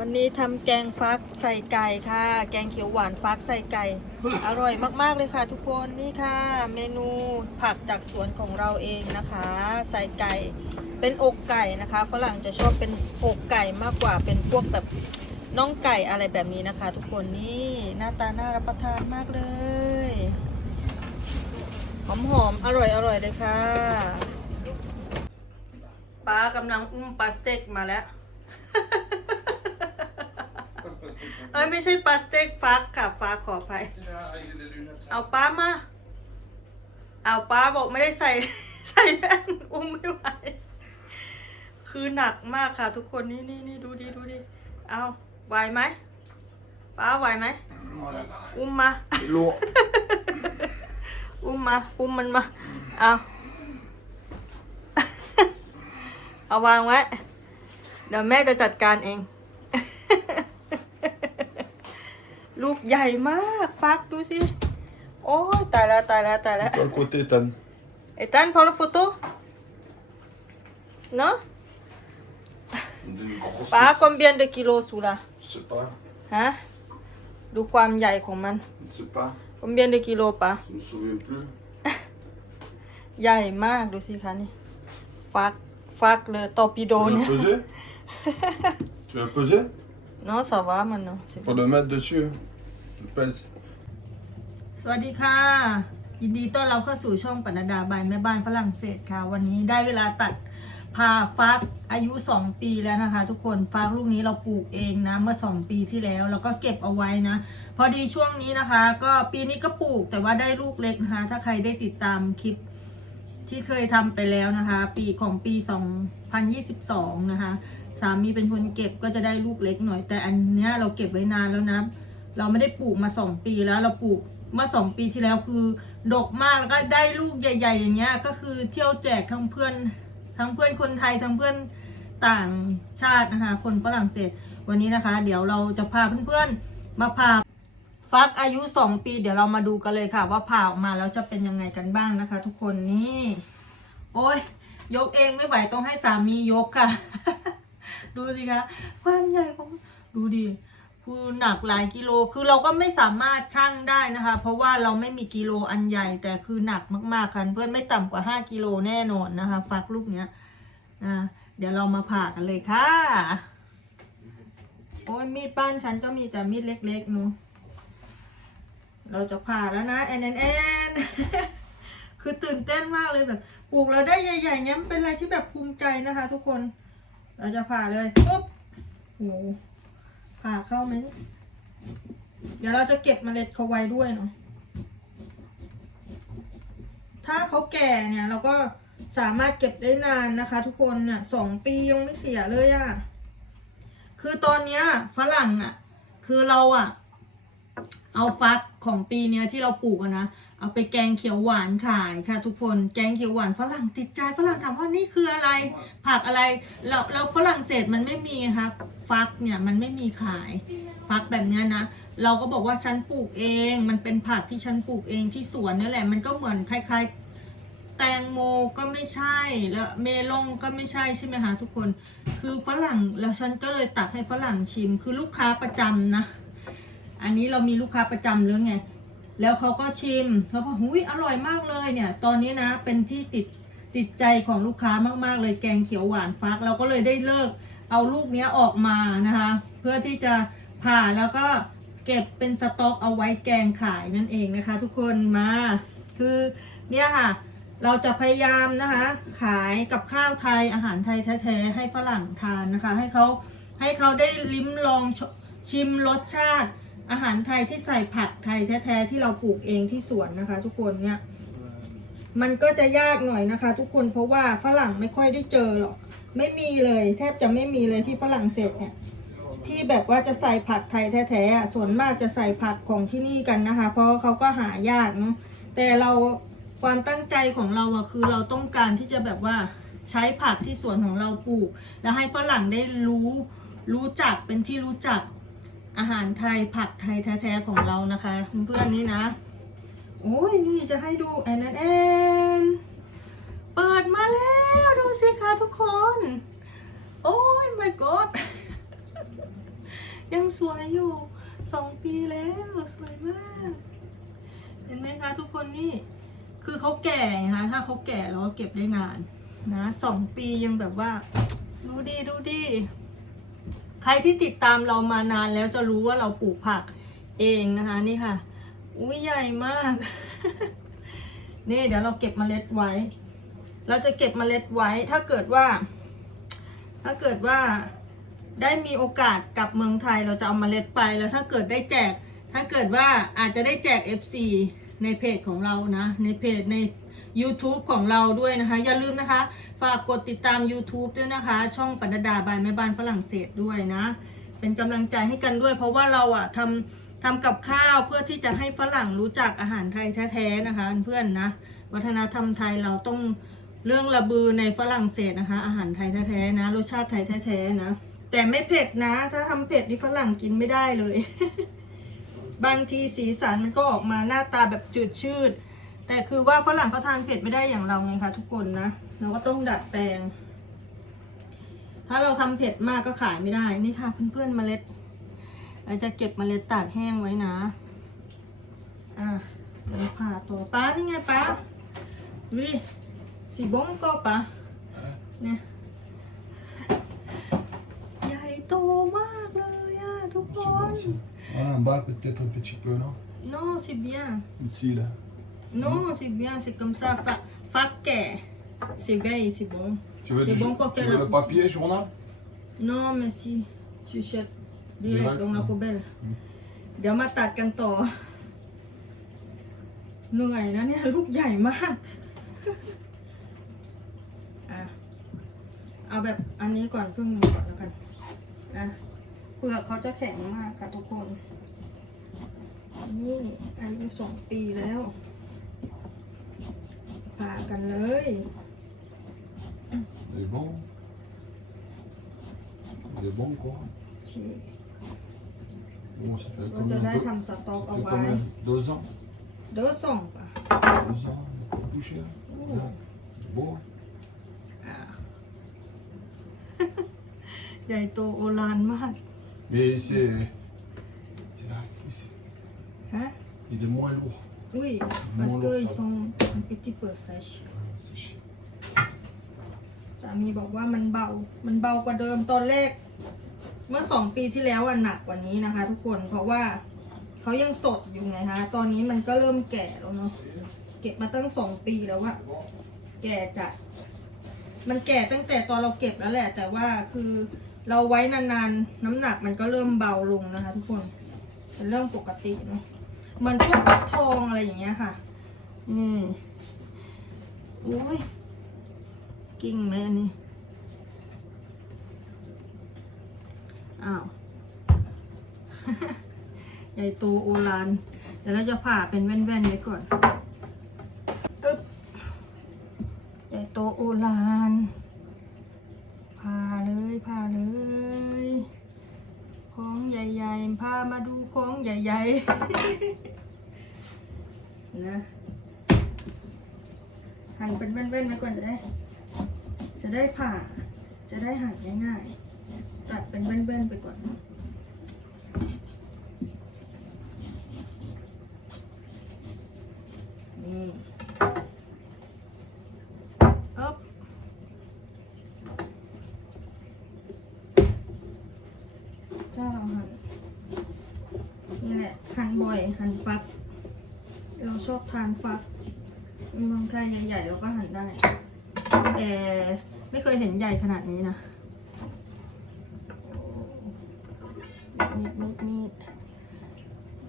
วันนี้ทำแกงฟักใส่ไก่ค่ะ แกงเขียวหวานฟักใส่ไก่ อร่อยมากๆเลยค่ะ ทุกคนนี่ค่ะ เมนูผักจากสวนของเราเองนะคะ ใส่ไก่เป็นอกไก่นะคะ ฝรั่งจะชอบเป็นอกไก่มากกว่าเป็นพวกแบบน่องไก่อะไรแบบนี้นะคะ ทุกคนนี่หน้าตาน่ารับประทานมากเลยหอมๆอร่อยอร่อยๆเลยค่ะป้ากำลังอุ้มปลาสเต็กมาแล้ว อ้ยไม่ใช่ปลาสเต็กฟักค่ะฟ้าขออภัย เอาป้ามา เอาป้าบอกไม่ได้ใส่ ใส่แว่นอุ้มไม่ไหว คือหนักมากค่ะทุกคนนี่นี่นี่ดูดิดูดิ เอาไหวไหมป้าไหวไหม Oh là là. อุ้มมา C'est lourd. อุ้มมา อุ้มมันมา เอา เอาวางไว้ เดี๋ยวแม่จะจัดการเอง ลูกใหญ่มากฟักดูสิโอ้ยตายแล้วตายแล้วตายแล้ว Sur le côté, Tan. ไอ้ตันพอละโฟโต้เนาะ Une grosse. ป้าคอมเบียนเดกิโลสุละ Je sais pas. ฮะดูความใหญ่ของมัน Je sais pas. คอมเบียนเดกิโลป้า Je me souviens plus. ใหญ่มากดูสิคะนี่ ฟัก ฟักเลยตอร์ปิโด Tu เนี่ย le peser Tu veux le peser เนาะสวามันเนาะ Pour le mettre dessus. hein. สวัสดีค่ะ ยินดีต้อนรับเข้าสู่ช่องปนัดดาบายแม่บ้านฝรั่งเศสค่ะ วันนี้ได้เวลาตัดพาฟักอายุ 2 ปีแล้วนะคะ ทุกคนฟักลูกนี้เราปลูกเองนะ เมื่อ 2 ปีที่แล้วแล้วก็เก็บเอาไว้นะ พอดีช่วงนี้นะคะ ก็ปีนี้ก็ปลูกแต่ว่าได้ลูกเล็กนะคะ ถ้าใครได้ติดตามคลิปที่เคยทำไปแล้วนะคะ ปีของปี 2022 นะคะ สามีเป็นคนเก็บก็จะได้ลูกเล็กหน่อย แต่อันเนี้ยเราเก็บไว้นานแล้วนะ เราไม่ได้ปลูกมา2ปีแล้วเราปลูกเมื่อ2ปีที่แล้วคือ ดกมากแล้วก็ได้ลูกใหญ่ ๆ อย่างเงี้ย ก็คือเที่ยวแจกทั้งเพื่อน ทั้งเพื่อนคนไทยทั้งเพื่อนต่างชาตินะคะคนฝรั่งเศสวันนี้นะคะ เดี๋ยวเราจะพาเพื่อนๆมาพาฟักอายุ 2 ปี เดี๋ยวเรามาดูกันเลยค่ะ ว่าผ่าออกมาแล้วจะเป็นยังไงกันบ้างนะคะ ทุกคนนี่โอ้ยยกเองไม่ไหวต้องให้สามียกค่ะ ดูสิคะความใหญ่ของดูดิ คือหนักหลายกิโล คือเราก็ไม่สามารถชั่งได้นะคะ เพราะว่าเราไม่มีกิโลอันใหญ่แต่คือหนักมากๆค่ะเพื่อนไม่ต่ำกว่า 5 กิโลแน่นอนนะคะ ฟักลูกเนี้ยนะเดี๋ยวเรามาผ่ากันเลยค่ะ โอ้ยมีดบ้านฉันก็มีแต่มีดเล็กๆนูเราจะผ่าแล้วนะแอนแอนแอนคือตื่นเต้นมากเลยแบบปลูกแล้วได้ใหญ่ๆเนี้ยมันเป็นอะไรที่แบบภูมิใจนะคะ ทุกคน เราจะผ่าเลยปุ๊บโห ผ่าเข้าไหม เดี๋ยวเราจะเก็บเมล็ดเขาไว้ด้วยเนาะ ถ้าเขาแก่เนี่ยเราก็สามารถเก็บได้นานนะคะ ทุกคนเนี่ยสองปียังไม่เสียเลยอะ่ะ คือตอนเนี้ยฝรั่งอะ่ะ คือเราอะ เอาฟักของปีเนี้ยที่เราปลูกอะนะ เอาไปแกงเขียวหวานขายค่ะทุกคน แกงเขียวหวานฝรั่งติดใจฝรั่งถามว่านี่คืออะไร ผักอะไร เราเราฝรั่งเศสมันไม่มีครับ ฟักเนี่ยมันไม่มีขายฟักแบบเนี้ยนะ เราก็บอกว่าฉันปลูกเอง มันเป็นผักที่ฉันปลูกเองที่สวนนี่แหละ มันก็เหมือนคล้ายๆแตงโมก็ไม่ใช่แล้วเมลอนก็ไม่ใช่ใช่ไหมคะทุกคน คือฝรั่งแล้วฉันก็เลยตักให้ฝรั่งชิม คือลูกค้าประจำนะ อันนี้เรามีลูกค้าประจำหรือไง แล้วเขาก็ชิมเขาบอกหุยอร่อยมากเลยเนี่ย ตอนนี้นะเป็นที่ติดติดใจของลูกค้ามากๆ เลยแกงเขียวหวานฟัก เราก็เลยได้เลิกเอาลูกเนี้ยออกมานะคะ เพื่อที่จะผ่าแล้วก็เก็บเป็นสต็อกเอาไว้แกงขายนั่นเองนะคะ ทุกคนมาคือเนี่ยค่ะ เราจะพยายามนะคะ ขายกับข้าวไทยอาหารไทยแท้ๆให้ฝรั่งทานนะคะ ให้เขาให้เขาได้ลิ้มลองชชิมรสชาติ อาหารไทยที่ใส่ผักไทยแท้ๆที่เราปลูกเองที่สวนนะคะ ทุกคนเนี่ยมันก็จะยากหน่อยนะคะ ทุกคนเพราะว่าฝรั่งไม่ค่อยได้เจอหรอกไม่มีเลย แทบจะไม่มีเลยที่ฝรั่งเศสเนี่ยที่แบบว่าจะใส่ผักไทยแท้ๆอะส่วนมากจะใส่ผักของที่นี่กันนะคะ เพราะเขาก็หายากเนาะแต่เราความตั้งใจของเราอะคือเราต้องการที่จะแบบว่าใช้ผักที่สวนของเราปลูก แล้วให้ฝรั่งได้รู้รู้จักเป็นที่รู้จัก อาหารไทยผักไทยแท้ๆของเรานะคะเพื่อนๆนี่นะ โอ้ยนี่จะให้ดูแอนแอนแอนเปิดมาแล้วดูสิคะทุกคน โอ้ย my god ยังสวยอยู่สองปีแล้วสวยมาก เห็นไหมคะทุกคนนี่ คือเขาแก่ไงคะถ้าเขาแก่เราก็เก็บได้นานนะสองปียังแบบว่า ดูดีดูดี ใครที่ติดตามเรามานานแล้วจะรู้ว่าเราปลูกผักเองนะคะนี่ค่ะ อุ้ยใหญ่มาก นี่เดี๋ยวเราเก็บเมล็ดไว้ เราจะเก็บเมล็ดไว้ถ้าเกิดว่า ถ้าเกิดว่าได้มีโอกาสกลับเมืองไทยเราจะเอาเมล็ดไปแล้วถ้าเกิดได้แจก ถ้าเกิดว่าอาจจะได้แจก FC ในเพจของเรานะ ในเพจใน YouTube ของเราด้วยนะคะ อย่าลืมนะคะ ฝากกดติดตาม YouTube ด้วยนะคะ ช่องปันดาบายแม่บ้านฝรั่งเศสด้วยนะ เป็นกำลังใจให้กันด้วย เพราะว่าเราอะทำทำกับข้าวเพื่อที่จะให้ฝรั่งรู้จักอาหารไทยแท้ๆนะคะเพื่อนๆนะ วัฒนธรรมไทยเราต้องเรื่องระบือในฝรั่งเศสนะคะ อาหารไทยแท้ๆนะ รสชาติไทยแท้ๆนะ แต่ไม่เผ็ดนะ ถ้าทำเผ็ดนี่ฝรั่งกินไม่ได้เลย บางทีสีสันมันก็ออกมาหน้าตาแบบจืดชืด แต่คือว่าฝรั่งเขาทานเผ็ดไม่ได้อย่างเราไงคะทุกคนนะ เราก็ต้องดัดแปลง ถ้าเราทำเผ็ดมากก็ขายไม่ได้ นี่ค่ะเพื่อนๆเมล็ดเราจะเก็บเมล็ดตากแห้งไว้นะ อะเดี๋ยวผ่าตัวป้านี่ไงป้าดูดิสีบ้งก็ป้าเนี่ยใหญ่โตมากเลยอะทุกคน Ah, en bas peut-être un petit peu, non non c'est bien Ici, là. non c'est bien c'est comme ça. Fa, fa, แก่ c'est veille c'est bon Tu veux, C'est du- bon pour tu faire veux la le papier journal non merci je jette direct Direct, dans la mm. poubelle เดี๋ยวมาตัดกันต่อ เหนื่อยนะเนี่ย ลูกใหญ่มากอะเอาแบบอันนี้ก่อนครึ่งหนึงก่อนแล้วกันอะเปลือกเขาจะแข็งมากค่ะทุกคน นี่อายุสองปีแล้วผ่ากันเลย Il est bon. Il est bon, quoi. โอเค Bon, ça fait เราจะ combien ได้ de- ทำสต็อก Ça เอา fait ไว้ combien Deux ans เด้อส่องป่ะ Deux ans, il est pas bouché. Regarde. Beau. อ่า ใหญ่โตโอฬารมาก Mais c'est. C'est là, ici. ฮะ Il est moins lourd. Oui, Non, parce non, qu'ils pas. sont un petit peu sèches. ามีบอกว่ามันเบา มันเบากว่าเดิมตอนแรก เมื่อสองปีที่แล้วอะหนักกว่านี้นะคะ ทุกคนเพราะว่าเขายังสดอยู่ไงฮะตอนนี้มันก็เริ่มแก่แล้วเนาะเก็บมาตั้งสองปีแล้วอะแก่จัดมันแก่ตั้งแต่ตอนเราเก็บแล้วแหละ แต่ว่าคือเราไว้นานๆ น้ำหนักมันก็เริ่มเบาลงนะคะ ทุกคนเป็นเรื่องปกติเนาะเหมือนพวกฟักทองอะไรอย่างเงี้ยค่ะ อืมอุ้ย กิ้งไหมอันนี้ อ้าว ใหญ่โตโอฬารเดี๋ยวเราจะผ่าเป็นแว่นๆไว้ก่อนอึ๊บใหญ่โตโอฬารผ่าเลยผ่าเลยของใหญ่ๆพามาดูของใหญ่ๆ นะหั่นเป็นแว่นๆไว้ก่อนจะได้ จะได้ผ่าจะได้หักง่ายๆ ตัดเป็นเบ้นๆไปก่อนอ๊บถ้าเราหั่นนี่แหละ หั่นบ่อย หั่นฟัก เราชอบทานฟักมีบางไทยใหญ่ๆเราก็หั่นได้ แต่ไม่เคยเนี้นะมีดมีดมีด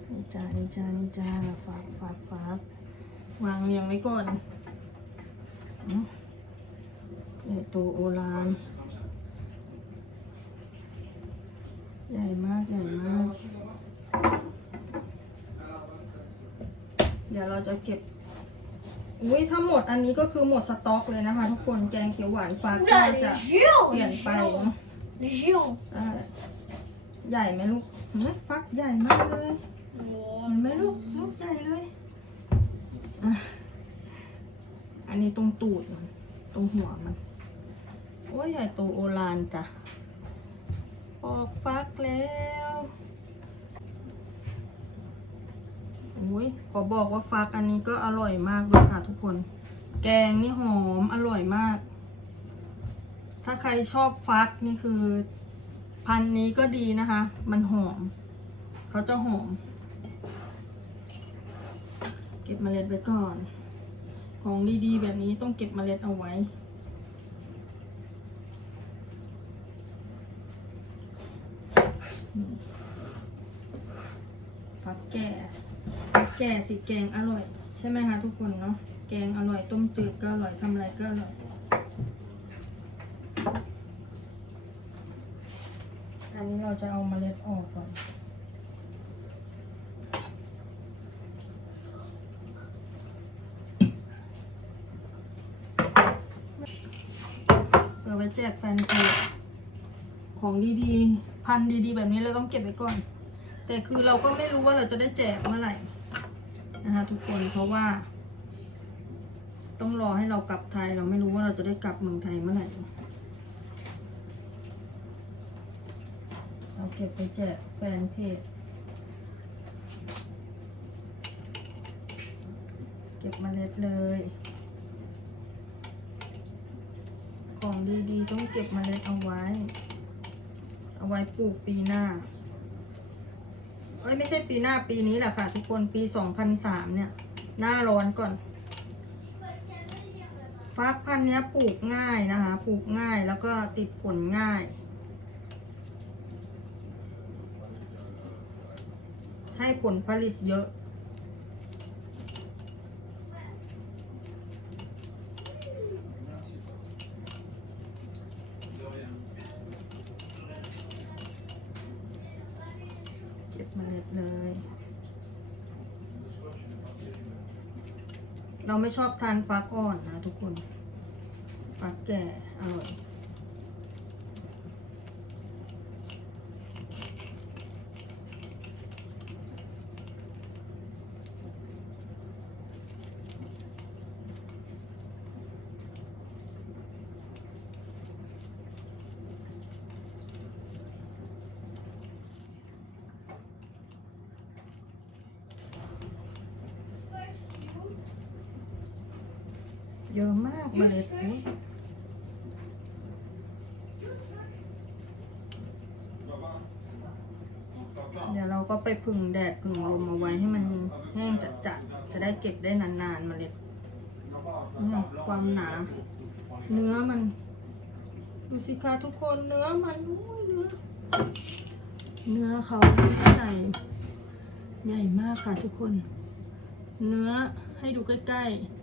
นี่จ้านี่จ้านี่จ้าฝากฝากฝากวางเรียงไว้ก่อนเนาะใหญ่โตโอฬารใหญ่มากใหญ่มาก เดี๋ยวเราจะเก็บ อุ้ยถ้าหมดอันนี้ก็คือหมดสต็อกเลยนะคะ ทุกคนแกงเขียวหวานฟ้าก็จะเปลี่ยนไปเนาะอ่าใหญ่ไหมลูกเห็นไหมฟักใหญ่มากเลยเห็นไหมลูกลูกใหญ่เลยอะอันนี้ตรงตูดมันตรงหัวมันโอ้ยใหญ่โตโอฬารจ้ะออกฟักแล้วโอ้ย ขอบอกว่าฟักอันนี้ก็อร่อยมากเลยค่ะทุกคน แกงนี่หอมอร่อยมาก ถ้าใครชอบฟักนี่คือ พันนี้ก็ดีนะคะ มันหอม เขาจะหอม เก็บเมล็ดไว้ก่อน ของดีๆ แบบนี้ต้องเก็บเมล็ดเอาไว้ฟักแก่ แก่สีแกงอร่อย ใช่ไหมคะทุกคนเนาะแกงอร่อยต้มจืดก็อร่อยทำอะไรก็อร่อยอันนี้เราจะเอาเมล็ดออกก่อนเพื่อไว้แจกแฟนเพจของดีๆ พันดีๆ แบบนี้เราต้องเก็บไว้ก่อน แต่คือเราก็ไม่รู้ว่าเราจะได้แจกเมื่อไหร่ นะคะทุกคนเพราะว่า ต้องรอให้เรากลับไทยเราไม่รู้ว่าเราจะได้กลับเมืองไทยเมื่อไหร่เราเก็บไปแจกแฟนเพจเก็บเมล็ดเลย ของดีๆ ต้องเก็บเมล็ดเอาไว้ เอาไว้ปลูกปีหน้า อ้ยไม่ใช่ปีหน้าปีนี้แหละค่ะ ทุกคนปี2003เนี่ย หน้าร้อนก่อน ฟักพันธุ์เนี้ยปลูกง่ายนะคะ ปลูกง่ายแล้วก็ติดผลง่ายให้ผลผลิตเยอะ เก็บเมล็ดเลย เรา ไม่ชอบทานฟักอ่อนนะทุกคนฟักแก่อร่อย เยอะมากเมล็ดอุ๊ยเดี๋ยวเราก็ไปพึ่งแดดพึ่งลมเอาไว้ให้มันแห้งจัดๆจะได้เก็บได้นานๆเมล็ดอืมความหนา เนื้อมัน ดูสิคะทุกคนเนื้อมันอุ้ยเนื้อเนื้อเขาใหญ่ใหญ่มากค่ะทุกคน เนื้อให้ดูใกล้ๆ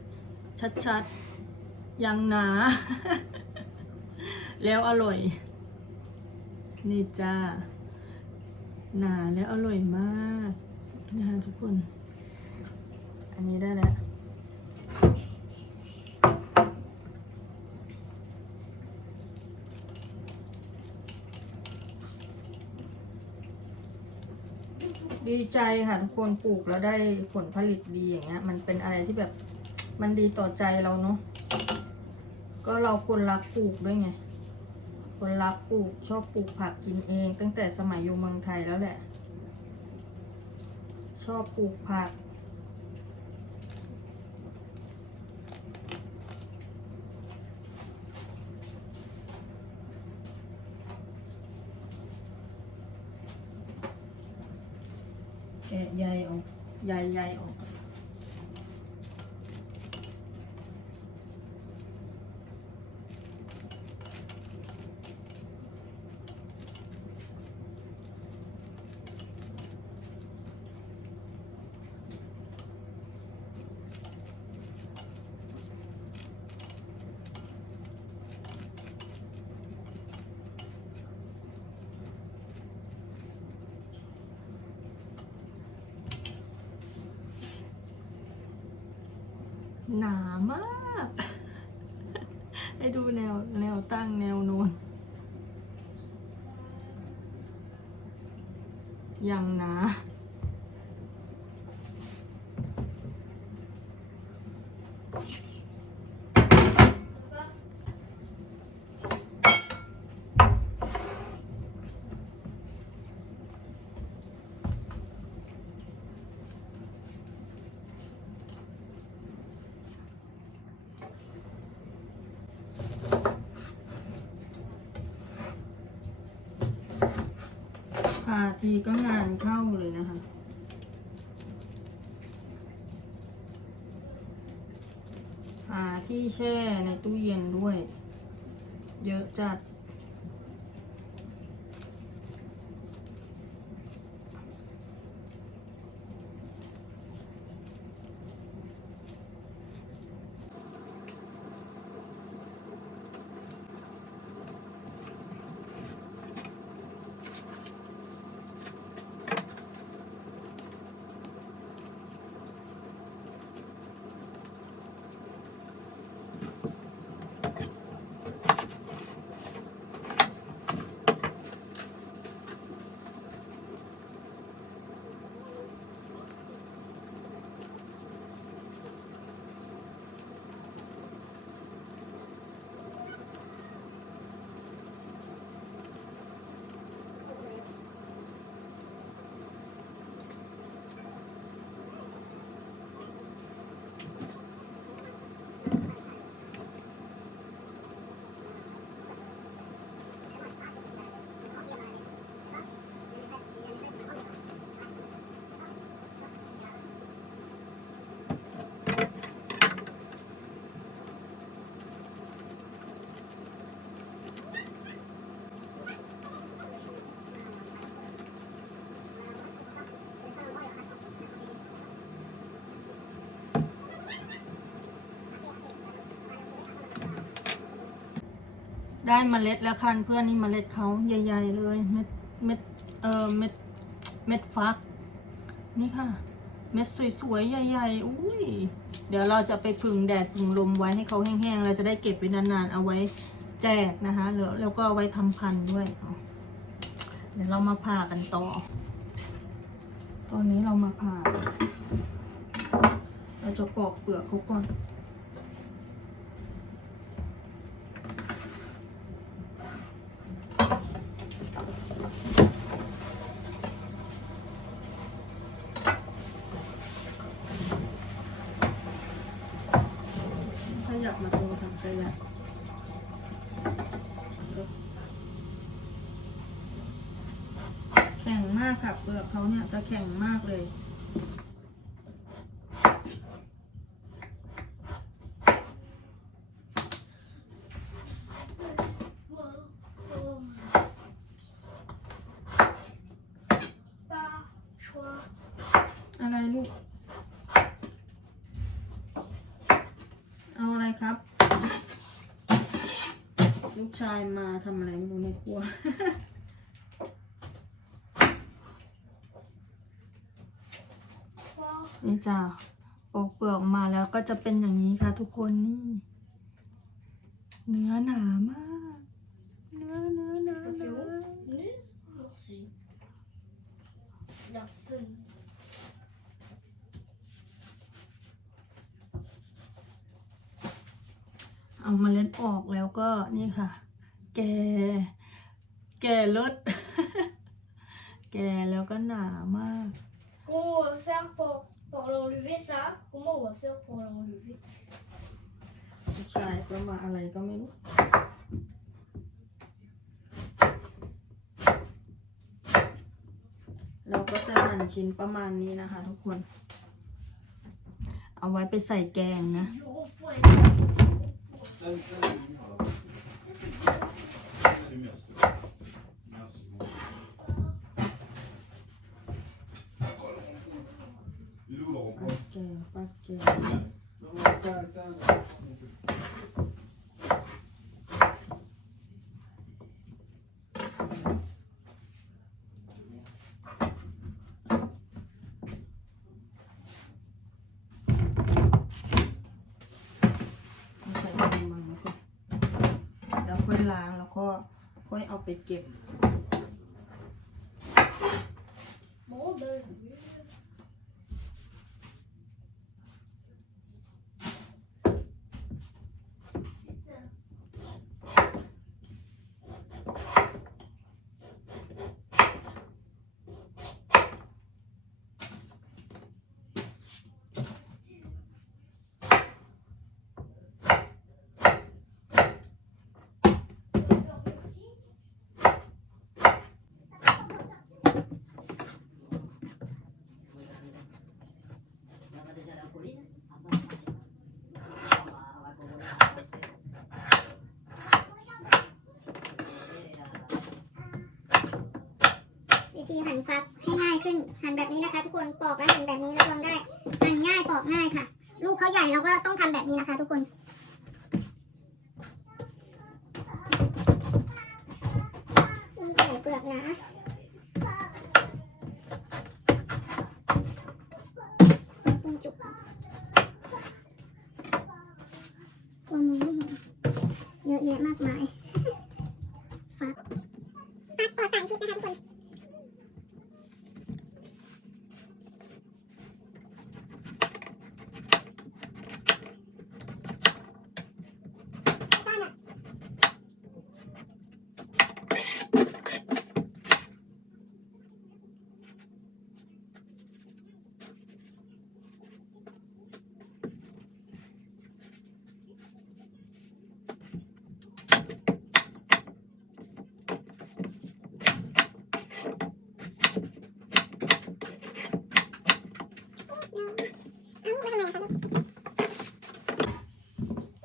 ชัดๆยังหนา แล้วอร่อย นี่จ้า หนาแล้วอร่อยมากนะคะทุกคน อันนี้ได้แล้วดีใจค่ะทุกคนปลูกแล้วได้ผลผลิตดีอย่างเงี้ย มันเป็นอะไรที่แบบ มันดีต่อใจเราเนาะก็เราคนรักปลูกด้วยไง คนรักปลูกชอบปลูกผักกินเอง ตั้งแต่สมัยอยู่เมืองไทยแล้วแหละ ชอบปลูกผัก แกะใยออกใยใยออก หนามาก ให้ดูแนวแนวตั้งแนวโน้นอย่างหนา ผ่าทีก็งานเข้าเลยนะคะ หาที่แช่ในตู้เย็นด้วย เยอะจัด ได้เมล็ดแล้วคันเพื่อนนี่เมล็ดเขาใหญ่ ๆ เลย เม็ดเม็ดเออเม็ดเม็ดฟัก นี่ค่ะ เม็ดสวยๆใหญ่ๆอุ้ยเดี๋ยวเราจะไปพึ่งแดดพึ่งลมไว้ให้เขาแห้งๆเราจะได้เก็บไว้นานๆเอาไว้แจกนะคะแล้วแล้วก็ไว้ทำพันธุ์ด้วยเอาเดี๋ยวเรามาผ่ากันต่อ ตอนนี้เรามาผ่าเราจะปอกเปลือกเขาก่อน ขยับมาตรงทำใจละแข็งมากค่ะเปลือกเขาเนี่ยจะแข็งมากเลย Pas choix. อะไรลูก เอาอะไรครับ ลูกชายมาทำอะไรไม่รู้ในครัว Quoi นี่ จ้าปอกเปลือกออกมาแล้วก็จะเป็นอย่างนี้ค่ะ ทุกคนนี่ เนื้อหนามาก เนื้อเนื้อเนื้อเนื้อเอาเล็ดออกแล้วก็นี่ค่ะ แก แกเลิศแกแล้วก็หนามาก Comment on va faire pour, pour l'enlever ça Comment on va faire pour l'enlever ลูกชายก็มาอะไรก็ไม่รู้ เราก็จะหั่นชิ้นประมาณนี้นะคะทุกคน เอาไว้ไปใส่แกงนะ Du repoint. Donne- donne la lumière, alors. Donne la lumière, s'il Il est où le ฟั rond-point กแกงฟักแกง Non, attends, attends. เอาใส่กระมังแล้วก็แล้วค่อยล้างแล้วก็ค่อยเอาไปเก็บ วิธีหั่นฟักให้ง่ายขึ้น หั่นแบบนี้นะคะ ทุกคนปอกแล้วหั่นแบบนี้รับรองได้หั่นง่ายปอกง่ายค่ะ ลูกเขาใหญ่เราก็ต้องทำแบบนี้นะคะ ทุกคนต้องใส่เปลือกนะต้องจุกตัวมอไม่เห็นเยอะแยะมากมายฟักฟักปอดสารพิษนะคะทุกคน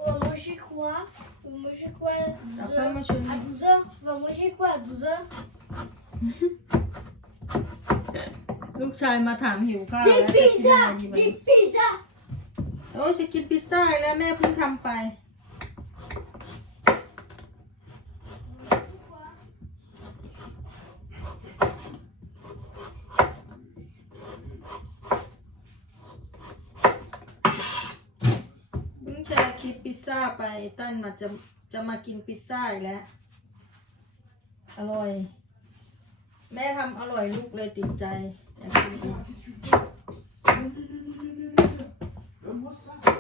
On va manger quoi On va manger quoi à 12 แล้วค่อย heures มาชวน À 12 heures On va manger quoi à 12 heures ลูก ชายมาถามหิวข้าวแล้ว Des จะกินอะไร pizzas ดีไหม Des pizzas โอ้ยจะกินพิซซ่าอีกแล้วแม่เพิ่งทำไป เพิ่งแชร์คลิปพิซซ่าไปตั้นมาจะจะมากินพิซซ่าอีกแล้ว อร่อย แม่ทำอร่อยลูกเลยติดใจ อย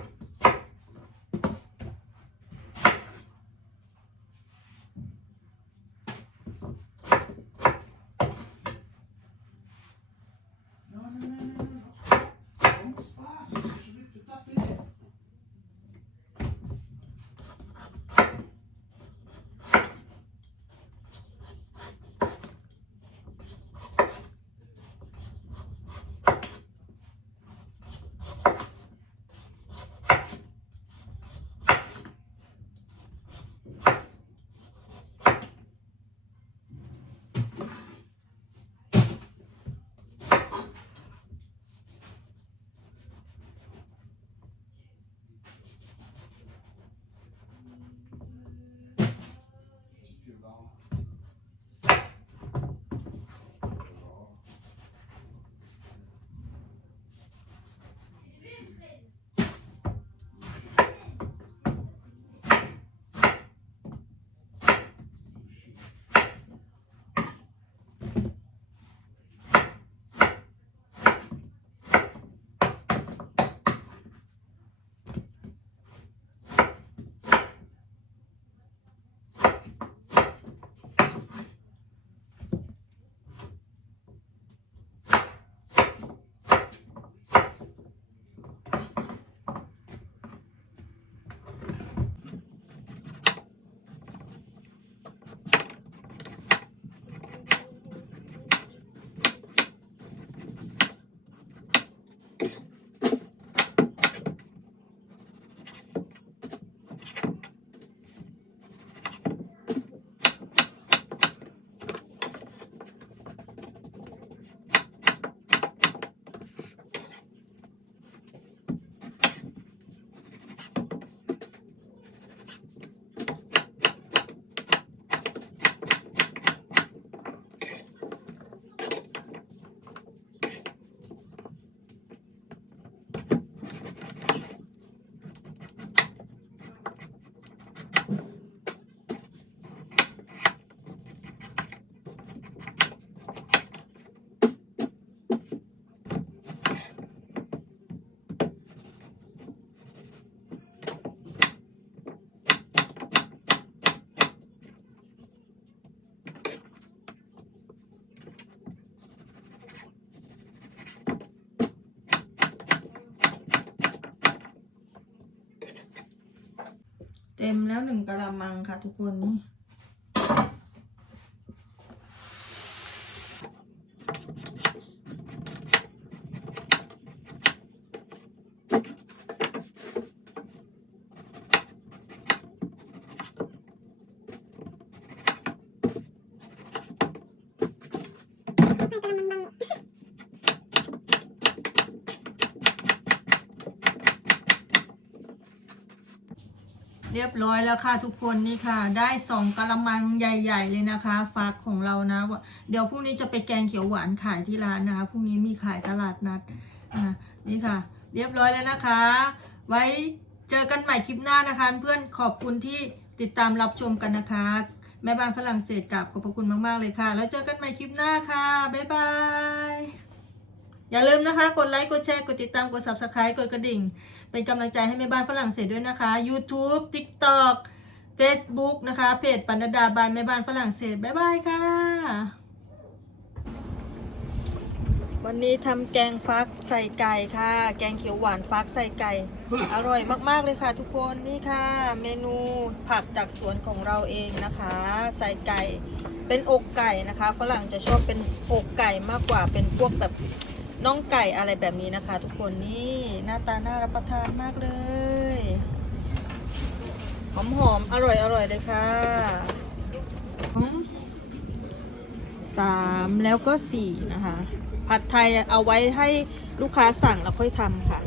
เต็มแล้วหนึ่งกะละมังค่ะทุกคนนี่ ร้อยแล้วค่ะทุกคนนี่ค่ะ ได้สองกะละมังใหญ่ ๆ เลยนะคะฟักของเรานะเดี๋ยวพรุ่งนี้จะไปแกงเขียวหวานขายที่ร้านนะคะพรุ่งนี้มีขายตลาดนัดอ่านี่ค่ะ เรียบร้อยแล้วนะคะ ไว้เจอกันใหม่คลิปหน้านะคะ เพื่อนขอบคุณที่ติดตามรับชมกันนะคะ แม่บ้านฝรั่งเศสกับขอบพระคุณมากๆเลยค่ะ แล้วเจอกันใหม่คลิปหน้าค่ะบ๊ายบาย อย่าลืมนะคะ กดไลค์กดแชร์กดติดตามกด subscribe กดกระดิ่ง เป็นกำลังใจให้แม่บ้านฝรั่งเศสด้วยนะคะ YouTube TikTok Facebook นะคะ เพจปันดาบายแม่บ้านฝรั่งเศส บ๊ายบายค่ะ วันนี้ทำแกงฟักใส่ไก่ค่ะ แกงเขียวหวานฟักใส่ไก่ อร่อยมากๆเลยค่ะ ทุกคนนี่ค่ะ เมนูผักจากสวนของเราเองนะคะ ใส่ไก่เป็นอกไก่นะคะ ฝรั่งจะชอบเป็นอกไก่มากกว่าเป็นพวกแบบ น่องไก่อะไรแบบนี้นะคะ ทุกคนนี่หน้าตาน่ารับประทานมากเลย หอมๆอร่อยอร่อยเลยค่ะสามแล้วก็สี่นะคะ ผัดไทยเอาไว้ให้ลูกค้าสั่งแล้วค่อยทำค่ะ